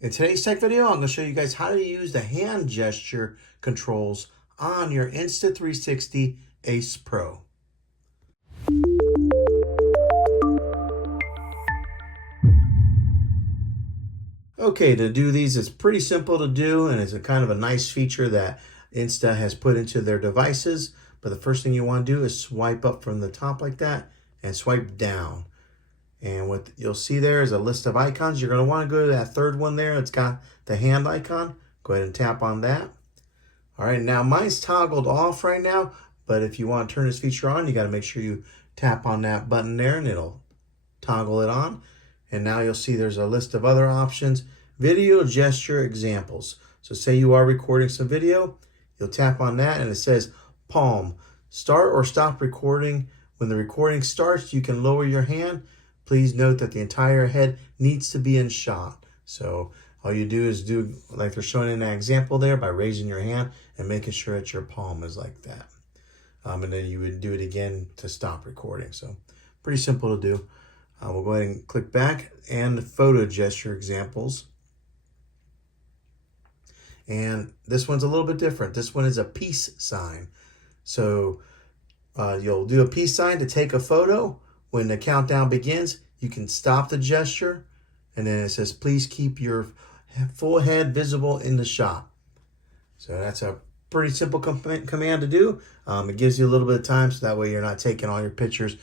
In today's tech video, I'm going to show you guys how to use the hand gesture controls on your Insta360 Ace Pro. Okay, to do these, it's pretty simple to do, and it's a kind of a nice feature that Insta has put into their devices. But the first thing you want to do is swipe up from the top like that and swipe down. And what you'll see there is a list of icons. You're going to want to go to that third one there. It's got the hand icon. Go ahead and tap on that. All right, now mine's toggled off right now, but if you want to turn this feature on, you got to make sure you tap on that button there and it'll toggle it on. And now you'll see there's a list of other options. Video gesture examples. So say you are recording some video, you'll tap on that and it says palm. Start or stop recording. When the recording starts, you can lower your hand. Please note that the entire head needs to be in shot. So all you do is do like they're showing in that example there by raising your hand and making sure that your palm is like that. And then you would do it again to stop recording. So pretty simple to do. We'll go ahead and click back and the photo gesture examples. And this one's a little bit different. This one is a peace sign. So you'll do a peace sign to take a photo. When the countdown begins, you can stop the gesture, and then it says, please keep your full head visible in the shot. So that's a pretty simple command to do. It gives you a little bit of time, so that way you're not taking all your pictures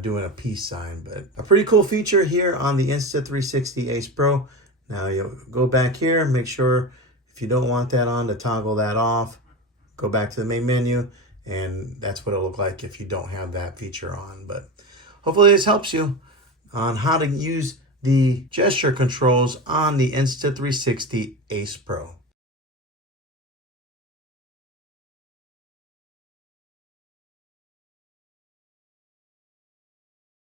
doing a peace sign. But a pretty cool feature here on the Insta360 Ace Pro. Now you'll go back here and make sure if you don't want that on to toggle that off. Go back to the main menu, and that's what it'll look like if you don't have that feature on. But hopefully this helps you on how to use the gesture controls on the Insta360 Ace Pro.